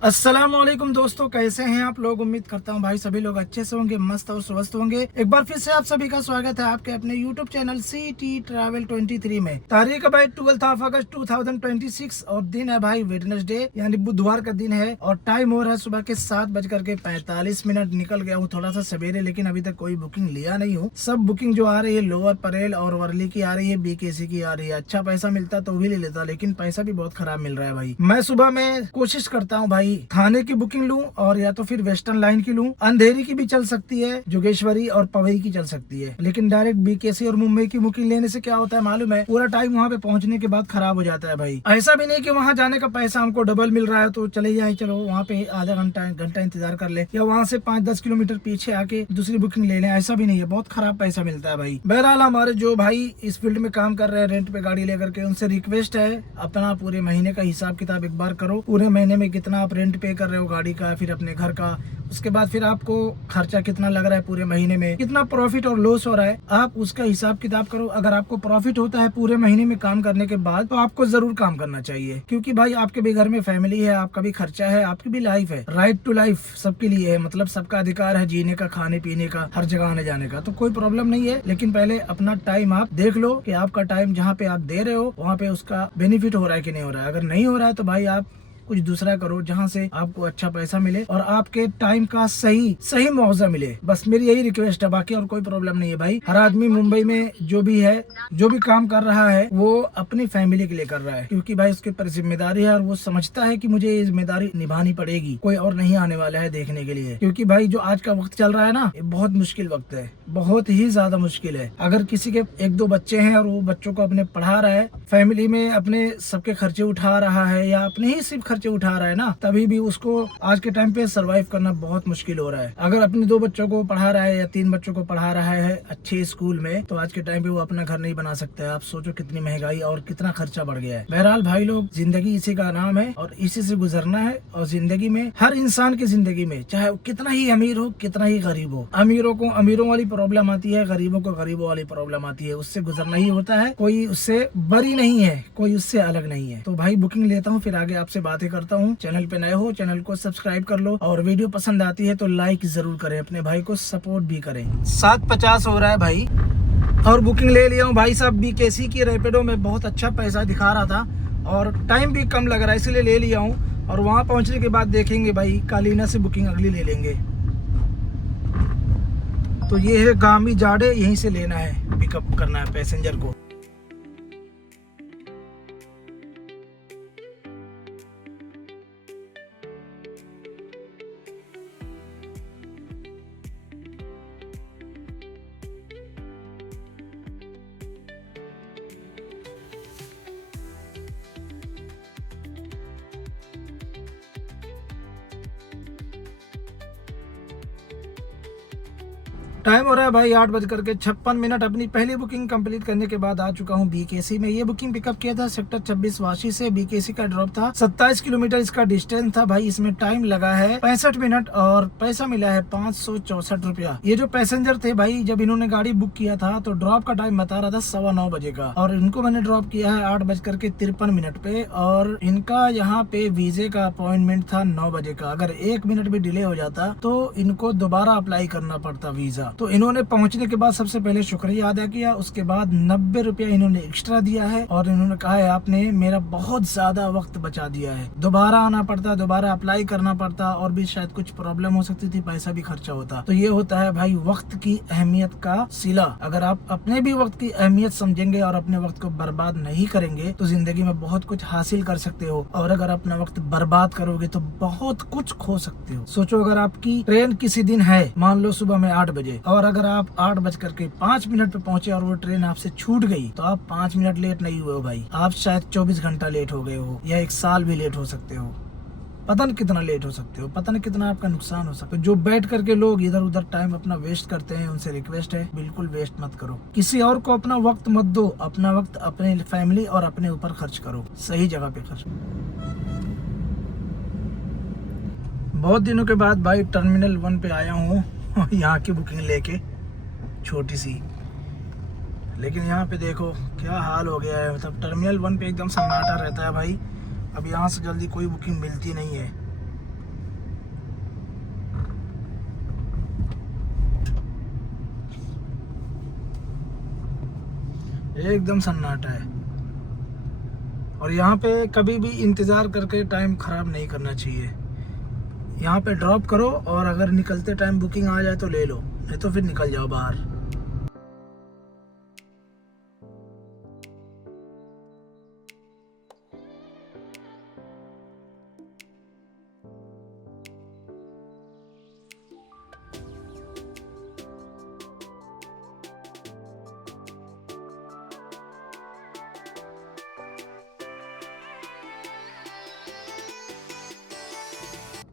अस्सलामुअलैकुम दोस्तों, कैसे हैं आप लोग। उम्मीद करता हूं भाई सभी लोग अच्छे से होंगे, मस्त और स्वस्थ होंगे। एक बार फिर से आप सभी का स्वागत है आपके अपने YouTube चैनल सिटी ट्रैवल 23 में। तारीख है भाई 12 अगस्त 2026 और दिन है भाई वेडनेसडे यानी बुधवार का दिन है और टाइम हो रहा है सुबह के 7:45। निकल गया हूँ थोड़ा सा सवेरे, लेकिन अभी तक कोई बुकिंग लिया नहीं हूँ। सब बुकिंग जो आ रही है लोअर परेल और वर्ली की आ रही है, BKC की आ रही है। अच्छा पैसा मिलता तो भी ले लेता, लेकिन पैसा भी बहुत खराब मिल रहा है भाई। मैं सुबह में कोशिश करता हूँ भाई थाने की बुकिंग लूं और या तो फिर वेस्टर्न लाइन की लूं। अंधेरी की भी चल सकती है, जोगेश्वरी और पवई की चल सकती है, लेकिन डायरेक्ट BKC और मुंबई की बुकिंग लेने से क्या होता है मालूम है, पूरा टाइम वहाँ पे पहुंचने के बाद खराब हो जाता है भाई। ऐसा भी नहीं कि वहाँ जाने का पैसा हमको डबल मिल रहा है तो चले जाए, चलो वहाँ पे आधा घंटा इंतजार कर ले या वहाँ से 5-10 किलोमीटर पीछे आके दूसरी बुकिंग ले लें। ऐसा भी नहीं है, बहुत खराब पैसा मिलता है भाई। बहरहाल हमारे जो भाई इस फील्ड में काम कर रहे हैं रेंट पे गाड़ी लेकर के, उनसे रिक्वेस्ट है अपना पूरे महीने का हिसाब किताब एक बार करो। पूरे महीने में कितना आप रेंट पे कर रहे हो गाड़ी का, फिर अपने घर का, उसके बाद फिर आपको खर्चा कितना लग रहा है पूरे महीने में, कितना प्रॉफिट और लॉस हो रहा है, आप उसका हिसाब किताब करो। अगर आपको प्रॉफिट होता है पूरे महीने में काम करने के बाद तो आपको जरूर काम करना चाहिए, क्योंकि भाई आपके भी घर में फैमिली है, आपका भी खर्चा है, आपकी भी लाइफ है। राइट टू लाइफ सबके लिए है, मतलब सबका अधिकार है जीने का, खाने पीने का, हर जगह आने जाने का, तो कोई प्रॉब्लम नहीं है। लेकिन पहले अपना टाइम आप देख लो कि आपका टाइम जहाँ पे आप दे रहे हो वहाँ पे उसका बेनिफिट हो रहा है कि नहीं हो रहा है। अगर नहीं हो रहा है तो भाई आप कुछ दूसरा करो जहाँ से आपको अच्छा पैसा मिले और आपके टाइम का सही मुआवजा मिले। बस मेरी यही रिक्वेस्ट है, बाकी और कोई प्रॉब्लम नहीं है भाई। हर आदमी मुंबई में जो भी है, जो भी काम कर रहा है वो अपनी फैमिली के लिए कर रहा है, क्योंकि भाई उसके ऊपर जिम्मेदारी है और वो समझता है कि मुझे ये जिम्मेदारी निभानी पड़ेगी, कोई और नहीं आने वाला है देखने के लिए। क्योंकि भाई जो आज का वक्त चल रहा है ना, ये बहुत मुश्किल वक्त है, बहुत ही ज्यादा मुश्किल है। अगर किसी के 1-2 बच्चे हैं और वो बच्चों को अपने पढ़ा रहा है, फैमिली में अपने सबके खर्चे उठा रहा है या अपने ही सिर्फ खर्चे उठा रहा है ना, तभी भी उसको आज के टाइम पे सरवाइव करना बहुत मुश्किल हो रहा है। अगर अपने 2 बच्चों को पढ़ा रहा है या 3 बच्चों को पढ़ा रहा है अच्छे स्कूल में, तो आज के टाइम पे वो अपना घर नहीं बना सकता है। आप सोचो कितनी महंगाई और कितना खर्चा बढ़ गया है। बहरहाल भाई लोग, जिंदगी इसी का नाम है और इसी से गुजरना है। और जिंदगी में हर इंसान की जिंदगी में, चाहे वो कितना ही अमीर हो कितना ही गरीब हो, अमीरों को अमीरों वाली प्रॉब्लम आती है, गरीबों को गरीबों वाली प्रॉब्लम आती है। उससे गुजरना ही होता है, कोई उससे बरी नहीं है, कोई उससे अलग नहीं है। तो भाई बुकिंग लेता हूँ, फिर आगे आपसे बातें करता हूँ। चैनल पे नए हो चैनल को सब्सक्राइब कर लो और वीडियो पसंद आती है तो लाइक जरूर करें, अपने भाई को सपोर्ट भी करें। 7:50 हो रहा है भाई और बुकिंग ले लिया हूँ भाई साहब। BKC की रैपिडो में बहुत अच्छा पैसा दिखा रहा था और टाइम भी कम लग रहा है, इसलिए ले लिया हूँ। और वहाँ पहुँचने के बाद देखेंगे भाई, कालीना से बुकिंग अगली ले लेंगे। तो ये है गामी जाड़े, यहीं से लेना है, पिकअप करना है पैसेंजर को। टाइम हो रहा है भाई 8:56। अपनी पहली बुकिंग कंप्लीट करने के बाद आ चुका हूँ BKC में। ये बुकिंग पिकअप किया था सेक्टर 26 वाशी से। BKC का ड्रॉप था, 27 किलोमीटर इसका डिस्टेंस था भाई। इसमें टाइम लगा है 65 मिनट और पैसा मिला है 564 रुपया। ये जो पैसेंजर थे भाई, जब इन्होंने गाड़ी बुक किया था तो ड्रॉप का टाइम बता रहा था 9:15 बजे का, और इनको मैंने ड्रॉप किया है 8:53 पे। और इनका यहाँ पे वीजे का अपॉइंटमेंट था 9 बजे का। अगर 1 मिनट भी डिले हो जाता तो इनको दोबारा अप्लाई करना पड़ता वीजा। तो इन्होंने पहुंचने के बाद सबसे पहले शुक्रिया अदा किया, उसके बाद 90 रुपया इन्होंने एक्स्ट्रा दिया है और इन्होंने कहा है आपने मेरा बहुत ज्यादा वक्त बचा दिया है। दोबारा आना पड़ता, दोबारा अप्लाई करना पड़ता और भी शायद कुछ प्रॉब्लम हो सकती थी, पैसा भी खर्चा होता। तो ये होता है भाई वक्त की अहमियत का सिला। अगर आप अपने भी वक्त की अहमियत समझेंगे और अपने वक्त को बर्बाद नहीं करेंगे तो जिंदगी में बहुत कुछ हासिल कर सकते हो, और अगर अपना वक्त बर्बाद करोगे तो बहुत कुछ खो सकते हो। सोचो अगर आपकी ट्रेन किसी दिन है, मान लो सुबह में 8 बजे, और अगर आप 8:05 पे पहुंचे और वो ट्रेन आपसे छूट गई तो आप 5 मिनट लेट नहीं हुए हो भाई, आप शायद 24 घंटा लेट हो गए हो या 1 साल भी लेट हो सकते हो। पता नहीं कितना लेट हो सकते हो, पता नहीं कितना आपका नुकसान हो सकता है। जो बैठ करके लोग इधर उधर टाइम अपना वेस्ट करते हैं, उनसे रिक्वेस्ट है बिल्कुल वेस्ट मत करो। किसी और को अपना वक्त मत दो, अपना वक्त अपने फैमिली और अपने ऊपर खर्च करो, सही जगह पे खर्च। बहुत दिनों के बाद भाई टर्मिनल 1 पे आया हूँ यहाँ की बुकिंग लेके, छोटी सी, लेकिन यहाँ पे देखो क्या हाल हो गया है। मतलब टर्मिनल 1 पे एकदम सन्नाटा रहता है भाई। अब यहाँ से जल्दी कोई बुकिंग मिलती नहीं है। एकदम सन्नाटा है। और यहाँ पे कभी भी इंतज़ार करके टाइम ख़राब नहीं करना चाहिए। यहाँ पे ड्रॉप करो और अगर निकलते टाइम बुकिंग आ जाए तो ले लो, नहीं तो फिर निकल जाओ बाहर।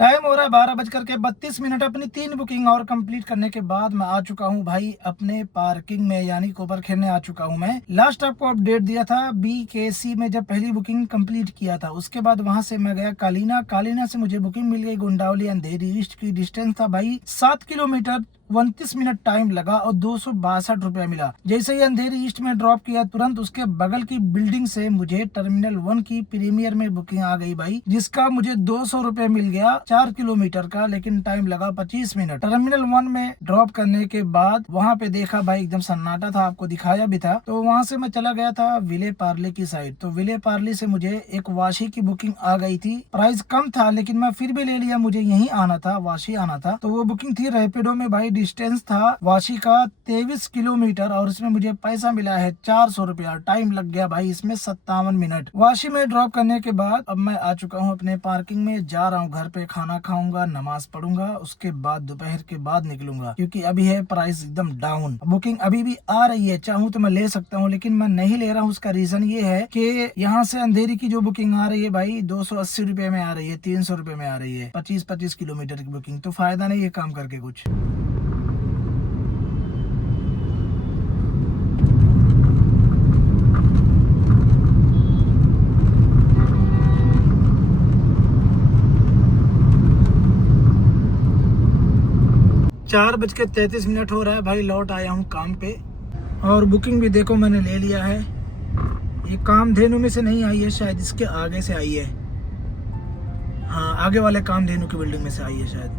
टाइम हो रहा है 12:32। अपनी 3 बुकिंग और कंप्लीट करने के बाद मैं आ चुका हूँ भाई अपने पार्किंग में, यानी कोपर खेलने आ चुका हूँ मैं। लास्ट आपको अपडेट दिया था BKC में जब पहली बुकिंग कंप्लीट किया था, उसके बाद वहां से मैं गया कालीना से मुझे बुकिंग मिल गई गुंडावली अंधेरी ईस्ट की। डिस्टेंस था भाई 7 किलोमीटर, 29 मिनट टाइम लगा और 262 रुपया मिला। जैसे ही अंधेरी ईस्ट में ड्रॉप किया, तुरंत उसके बगल की बिल्डिंग से मुझे टर्मिनल 1 की प्रीमियर में बुकिंग आ गई भाई, जिसका मुझे 200 रुपए मिल गया 4 किलोमीटर का, लेकिन टाइम लगा 25 मिनट। टर्मिनल 1 में ड्रॉप करने के बाद वहाँ पे देखा भाई एकदम सन्नाटा था, आपको दिखाया भी था। तो वहाँ से मैं चला गया था विले पार्ले की साइड। तो विले पार्ले से मुझे एक वाशी की बुकिंग आ गई थी, प्राइस कम था लेकिन मैं फिर भी ले लिया, मुझे यही आना था, वाशी आना था। तो वो बुकिंग थी रैपिडो में भाई। डिस्टेंस था वाशी का 23 किलोमीटर और इसमें मुझे पैसा मिला है 400 रुपया। टाइम लग गया भाई इसमें 57 मिनट। वाशी में ड्रॉप करने के बाद अब मैं आ चुका हूँ अपने पार्किंग में, जा रहा हूँ घर पे, खाना खाऊंगा, नमाज पढ़ूंगा, उसके बाद दोपहर के बाद निकलूंगा, क्योंकि अभी है प्राइस एकदम डाउन। बुकिंग अभी भी आ रही है, चाहूँ तो मैं ले सकता हूँ लेकिन मैं नहीं ले रहा हूँ। उसका रीजन ये है कि यहाँ से अंधेरी की जो बुकिंग आ रही है भाई 280 रुपए में आ रही है, 300 रुपए में आ रही है, 25-25 किलोमीटर की बुकिंग। तो फायदा नहीं है काम करके कुछ। 4:33 हो रहा है भाई, लौट आया हूँ काम पे। और बुकिंग भी देखो मैंने ले लिया है। ये कामधेनु में से नहीं आई है, शायद इसके आगे से आई है। हाँ, आगे वाले कामधेनु की बिल्डिंग में से आई है शायद।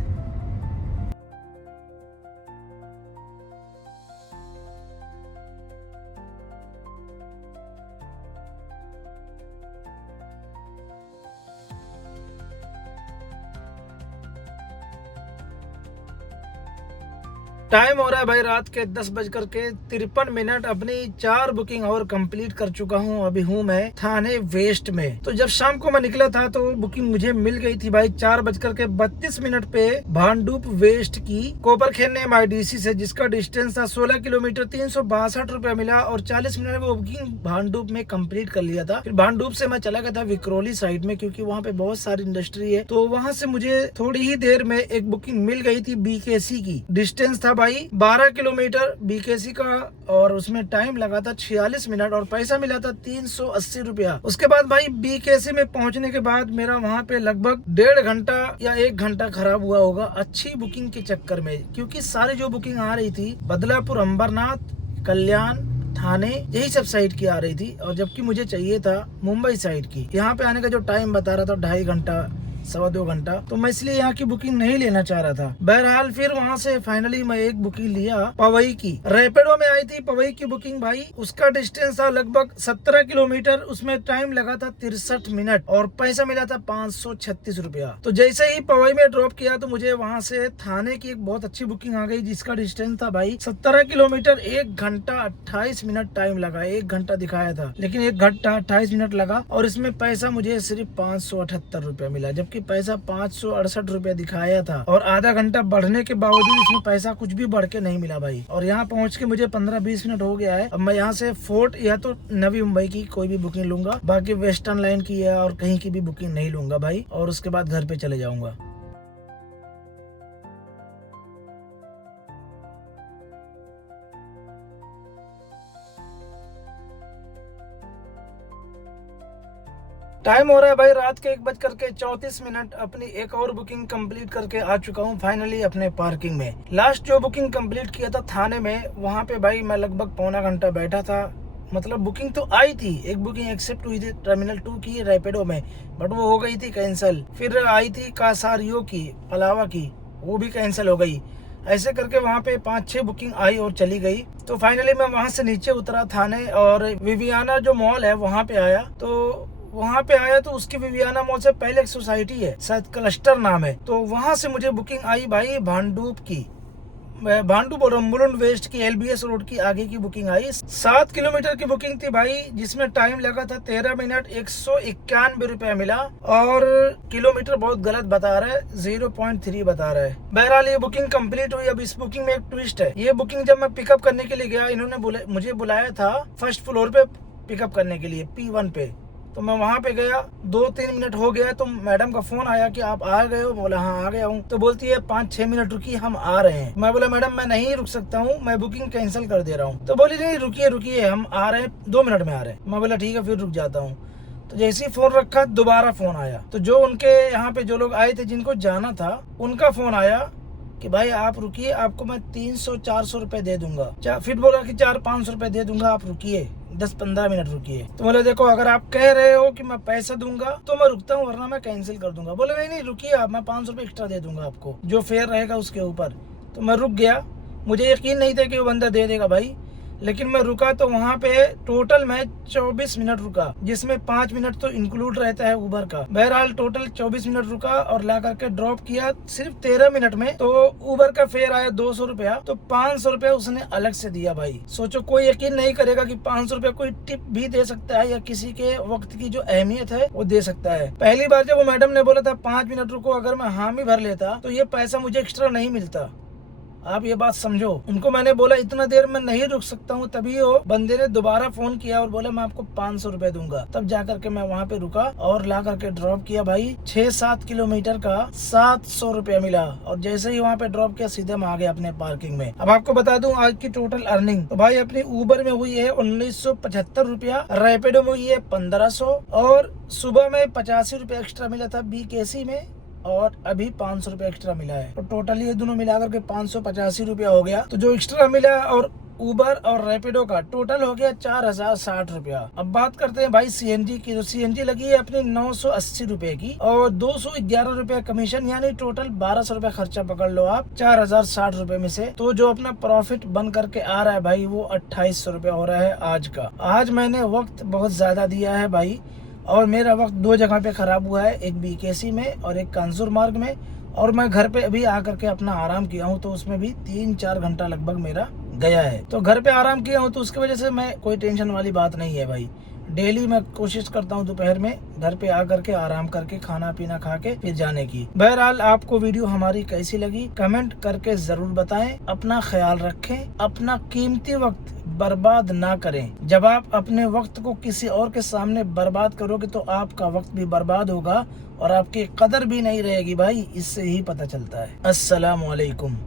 टाइम हो रहा है भाई रात के 10:53। अपनी 4 बुकिंग और कंप्लीट कर चुका हूँ। अभी हूँ मैं थाने वेस्ट में। तो जब शाम को मैं निकला था तो बुकिंग मुझे मिल गई थी भाई 4:32 पे भांडुप वेस्ट की कोपर खेलने MIDC से, जिसका डिस्टेंस था 16 किलोमीटर, 362 रुपया मिला और 40 मिनट में वो बुकिंग भांडुप में कंप्लीट कर लिया था। फिर भांडुप से मैं चला गया था विक्रोली साइड में, क्योंकि वहाँ पे बहुत सारी इंडस्ट्री है। तो वहाँ से मुझे थोड़ी ही देर में एक बुकिंग मिल गई थी BKC की। डिस्टेंस था भाई 12 किलोमीटर BKC का और उसमें टाइम लगा था 46 मिनट और पैसा मिला था 380 रुपया। उसके बाद भाई BKC में पहुंचने के बाद मेरा वहां पे लगभग 1.5 घंटा या 1 घंटा खराब हुआ होगा अच्छी बुकिंग के चक्कर में, क्योंकि सारी जो बुकिंग आ रही थी बदलापुर, अंबरनाथ, कल्याण, थाने, यही सब साइड की आ रही थी। और जबकि मुझे चाहिए था मुंबई साइड की। यहाँ पे आने का जो टाइम बता रहा था 2.5 घंटा, 2.25 घंटा, तो मैं इसलिए यहाँ की बुकिंग नहीं लेना चाह रहा था। बहरहाल फिर वहाँ से फाइनली मैं एक बुकिंग लिया पवई की। रैपिडो में आई थी पवई की बुकिंग भाई। उसका डिस्टेंस था लगभग 17 किलोमीटर, उसमें टाइम लगा था 63 मिनट और पैसा मिला था 536 रुपया। तो जैसे ही पवई में ड्रॉप किया तो मुझे वहाँ से थाने की एक बहुत अच्छी बुकिंग आ गई, जिसका डिस्टेंस था भाई 17 किलोमीटर, 1 घंटा 28 मिनट टाइम लगा। 1 घंटा दिखाया था लेकिन 1 घंटा 28 मिनट लगा और इसमें पैसा मुझे सिर्फ 578 रुपया मिला, जबकि पैसा 568 रुपया दिखाया था। और आधा घंटा बढ़ने के बावजूद इसमें पैसा कुछ भी बढ़ के नहीं मिला भाई। और यहाँ पहुँच के मुझे 15-20 मिनट हो गया है। अब मैं यहाँ से फोर्ट या तो नवी मुंबई की कोई भी बुकिंग लूंगा, बाकी वेस्टर्न लाइन की है और कहीं की भी बुकिंग नहीं लूंगा भाई, और उसके बाद घर पे चले जाऊंगा। टाइम हो रहा है भाई रात के 1:34। अपनी एक और बुकिंग कंप्लीट करके आ चुका हूँ फाइनली अपने पार्किंग में। लास्ट जो बुकिंग कंप्लीट किया था थाने में, वहाँ पे भाई मैं लगभग पौना घंटा बैठा था। मतलब बुकिंग तो आई थी, एक बुकिंग एक्सेप्ट हुई थी टर्मिनल 2 की रैपिडो में, बट वो हो गई थी कैंसिल। फिर आई थी कासारियो की, पलावा की, वो भी कैंसिल हो गई। ऐसे करके वहाँ पे 5-6 बुकिंग आई और चली गई। तो फाइनली मैं वहाँ से नीचे उतरा थाने और विवियाना जो मॉल है वहाँ पे आया। तो उसकी विवियाना मॉल से पहले एक सोसाइटी है, शायद क्लस्टर नाम है, तो वहाँ से मुझे बुकिंग आई भाई भांडुप की। मैं भांडू बोल रहा हूँ, मुलुंड वेस्ट की LBS रोड की आगे की बुकिंग आई। 7 किलोमीटर की बुकिंग थी भाई, जिसमें टाइम लगा था 13 मिनट, 191 रुपया मिला। और किलोमीटर बहुत गलत बता रहा है, 0.3 बता रहा है। बहरहाल ये बुकिंग कंप्लीट हुई। अब इस बुकिंग में एक ट्विस्ट है। ये बुकिंग जब मैं पिकअप करने के लिए गया, इन्होंने मुझे बुलाया था फर्स्ट फ्लोर पे पिकअप करने के लिए, P1 पे। तो मैं वहाँ पे गया, 2-3 मिनट हो गया तो मैडम का फोन आया कि आप आ गए हो। बोला हाँ आ गया हूँ। तो बोलती है 5-6 मिनट रुकिए, हम आ रहे हैं। मैं बोला मैडम मैं नहीं रुक सकता हूँ, मैं बुकिंग कैंसिल कर दे रहा हूँ। तो बोली नहीं रुकिए हम आ रहे हैं, 2 मिनट में आ रहे हैं। मैं बोला ठीक है फिर रुक जाता हूँ। तो जैसे ही फोन रखा दोबारा फोन आया। तो जो उनके यहाँ पे जो लोग आए थे जिनको जाना था, उनका फोन आया कि भाई आप रुकिए, आपको मैं 300-400 रुपए दे दूंगा। फिर बोला कि 400-500 रुपए दे दूंगा, आप रुकिए 10-15 मिनट रुकिए। तो बोले देखो अगर आप कह रहे हो कि मैं पैसा दूंगा तो मैं रुकता हूँ, वरना मैं कैंसिल कर दूंगा। बोले नहीं रुकिए आप, मैं 500 रुपए एक्स्ट्रा दे दूंगा आपको, जो फेयर रहेगा उसके ऊपर। तो मैं रुक गया। मुझे यकीन नहीं था कि वो बंदा दे देगा भाई, लेकिन मैं रुका तो वहाँ पे टोटल मैं 24 मिनट रुका, जिसमें 5 मिनट तो इंक्लूड रहता है उबर का। बहरहाल टोटल 24 मिनट रुका और ला करके ड्रॉप किया सिर्फ 13 मिनट में। तो उबर का फेयर आया 200 रुपया, तो 500 रुपया उसने अलग से दिया भाई। सोचो, कोई यकीन नहीं करेगा कि 500 रुपया कोई टिप भी दे सकता है, या किसी के वक्त की जो अहमियत है वो दे सकता है। पहली बार जब वो मैडम ने बोला था 5 मिनट रुको, अगर मैं हामी भर लेता तो ये पैसा मुझे एक्स्ट्रा नहीं मिलता। आप ये बात समझो। उनको मैंने बोला इतना देर मैं नहीं रुक सकता हूँ, तभी वो बंदे ने दोबारा फोन किया और बोला मैं आपको 500 रुपए दूंगा। तब जाकर के मैं वहाँ पे रुका और ला करके ड्रॉप किया भाई। 6-7 किलोमीटर का 700 रुपया मिला। और जैसे ही वहाँ पे ड्रॉप किया सीधे हम आ गए अपने पार्किंग में। अब आपको बता दूं आज की टोटल अर्निंग तो भाई अपनी उबर में हुई है 1975 रुपया, रैपिडो में हुई है 1500, और सुबह में 85 रुपया एक्स्ट्रा मिला था BKC में, और अभी 500 रुपया एक्स्ट्रा मिला है। तो टोटली ये दोनों मिलाकर के 585 रुपया हो गया। तो जो एक्स्ट्रा मिला और उबर और रैपिडो का टोटल हो गया 4060 रुपया। अब बात करते हैं भाई CNG की। तो CNG लगी है अपनी 980 रुपए की और 211 रुपया कमीशन, यानी टोटल 1200 रुपया खर्चा पकड़ लो आप 4060 रुपए में से। तो जो अपना प्रॉफिट बन करके आ रहा है भाई वो 2800 रुपया हो रहा है आज का। आज मैंने वक्त बहुत ज्यादा दिया है भाई, और मेरा वक्त 2 जगह पे खराब हुआ है, एक BKC में और एक कांसूर मार्ग में। और मैं घर पे अभी आकर के अपना आराम किया हूँ, तो उसमें भी 3-4 घंटा लगभग मेरा गया है। तो घर पे आराम किया हूँ तो उसकी वजह से मैं कोई टेंशन वाली बात नहीं है भाई। डेली मैं कोशिश करता हूँ दोपहर में घर पे आकर के आराम करके खाना पीना खा के फिर जाने की। बहरहाल आपको वीडियो हमारी कैसी लगी कमेंट करके जरूर बताएं। अपना ख्याल रखें, अपना कीमती वक्त बर्बाद ना करें। जब आप अपने वक्त को किसी और के सामने बर्बाद करोगे तो आपका वक्त भी बर्बाद होगा और आपकी कदर भी नहीं रहेगी भाई, इससे ही पता चलता है। अस्सलाम वालेकुम।